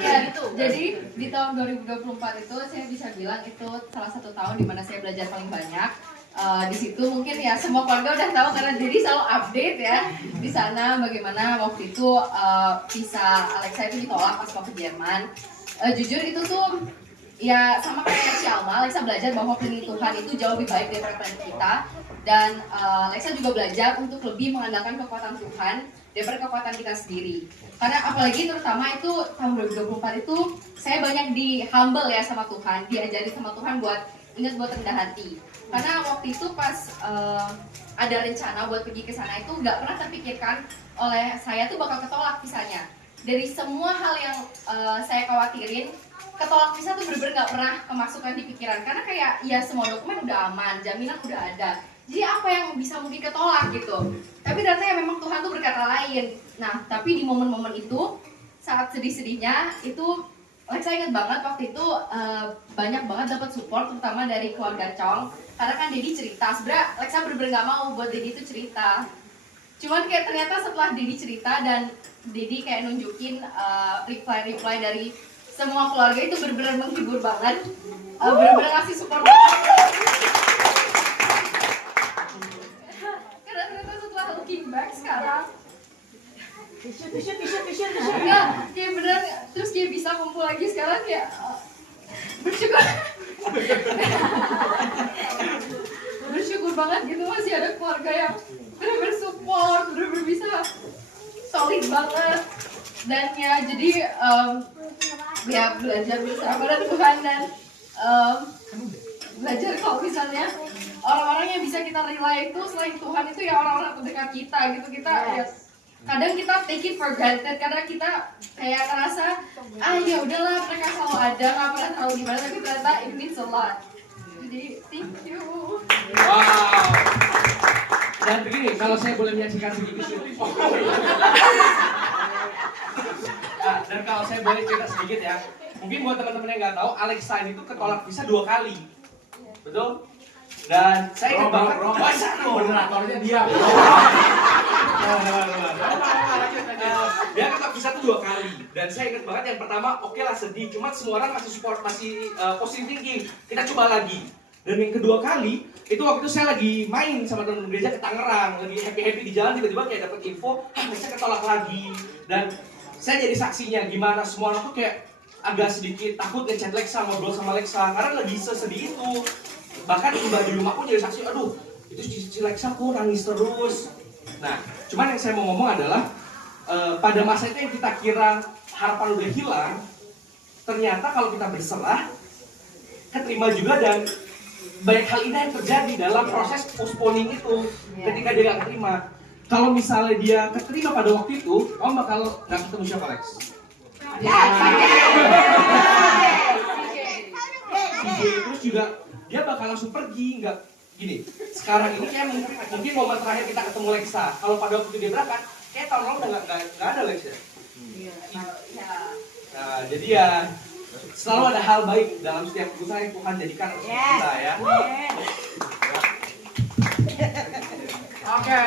Ya, jadi di tahun 2024 itu saya bisa bilang itu salah satu tahun di mana saya belajar paling banyak. Di situ mungkin ya semua keluarga udah tahu karena jadi selalu update ya di sana bagaimana waktu itu visa Alexa itu ditolak pas mau ke Jerman. Jujur itu tuh ya sama kayak si Alma, Alexa belajar bahwa pilih Tuhan itu jauh lebih baik daripada plan kita. Dan Alexa juga belajar untuk lebih mengandalkan kekuatan Tuhan daripada kekuatan kita sendiri. Karena apalagi terutama itu tahun 2024 itu saya banyak di humble ya sama Tuhan, diajari sama Tuhan buat ingat buat rendah hati. Karena waktu itu pas ada rencana buat pergi ke sana itu nggak pernah terpikirkan oleh saya tuh bakal ketolak visanya. Dari semua hal yang saya khawatirin, ketolak visa tuh bener-bener nggak pernah kemasukan di pikiran. Karena kayak ya semua dokumen udah aman, jaminan udah ada. Jadi apa yang bisa mungkin ketolak gitu. Tapi ternyata ya memang Tuhan tuh berkata lain. Nah tapi di momen-momen itu saat sedih-sedihnya itu Alexa ingat banget waktu itu banyak banget dapat support terutama dari keluarga Chong. Karena kan Dedi cerita, sebenarnya Alexa bener-bener gak mau buat Dedi itu cerita. Cuman kayak ternyata setelah Dedi cerita dan Dedi kayak nunjukin reply-reply dari semua keluarga itu bener-bener menghibur banget. Bener-bener ngasih support banget. Karena ternyata setelah looking back sekarang enggak, dia bener terus dia bisa kumpul lagi sekarang ya bersyukur banget gitu masih ada keluarga yang bener-bener support, bener-bener bisa solid banget dan ya jadi ya belajar bersama dengan Tuhan dan belajar kalau misalnya orang-orang yang bisa kita rely itu selain Tuhan itu ya orang-orang terdekat kita gitu kita ya kadang kita take it for granted karena kita kayak ngerasa ya udahlah mereka selalu ada nggak pernah tahu gimana tapi ternyata it means a lot jadi thank you. Wow. Dan begini kalau saya boleh menyaksikan sedikit dan kalau saya boleh cerita sedikit ya mungkin buat teman-teman yang nggak tahu Alexa itu ketolak visa 2 kali betul dan saya ingat banget moderatornya dia. Dia ketolak visa tuh 2 kali dan saya ingat banget yang pertama oke lah sedih cuma semua orang masih support masih positive thinking kita coba lagi dan yang kedua kali itu waktu itu saya lagi main sama teman gereja ke Tangerang lagi happy di jalan tiba-tiba kayak dapat info saya ketolak lagi dan saya jadi saksinya gimana semua orang tuh kayak agak sedikit takut ngechat Lexa ngobrol sama Lexa karena lagi sesedih itu bahkan mbak di rumah pun jadi saksi aduh itu si Lexa kok nangis terus. Nah cuman yang saya mau ngomong adalah pada masa itu yang kita kira harapan udah hilang ternyata kalau kita berserah keterima juga dan banyak hal indah yang terjadi dalam proses postponing itu ketika dia gak keterima. Kalau misalnya dia keterima pada waktu itu, kamu bakal gak ketemu siapa Lex? CJ terus juga dia bakal langsung pergi, nggak gini. Sekarang ini kayak mungkin momen terakhir kita ketemu Lexa. Kalau pada waktu itu dia berangkat, kayak tahun lalu udah nggak ada Lex ya. Nah, jadi ya selalu ada hal baik dalam setiap usaha yang Tuhan jadikan untuk kita ya. Oke.